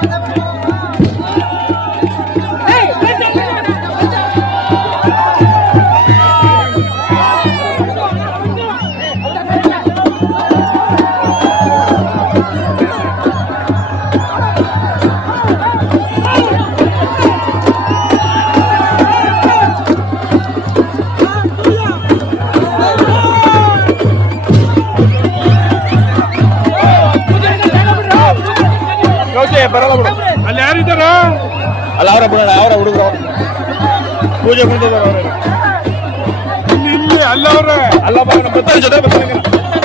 我的梦。கௌசிய பரவாயில்ல அல்ல யாரும் தரோம் அல்ல அவரை போட அவரை விடுக்குறோம் பூஜை பண்ணி தரோம் அவரை அல்ல அவரை அல்ல பாருங்க பத்தாச்சு பத்தாங்க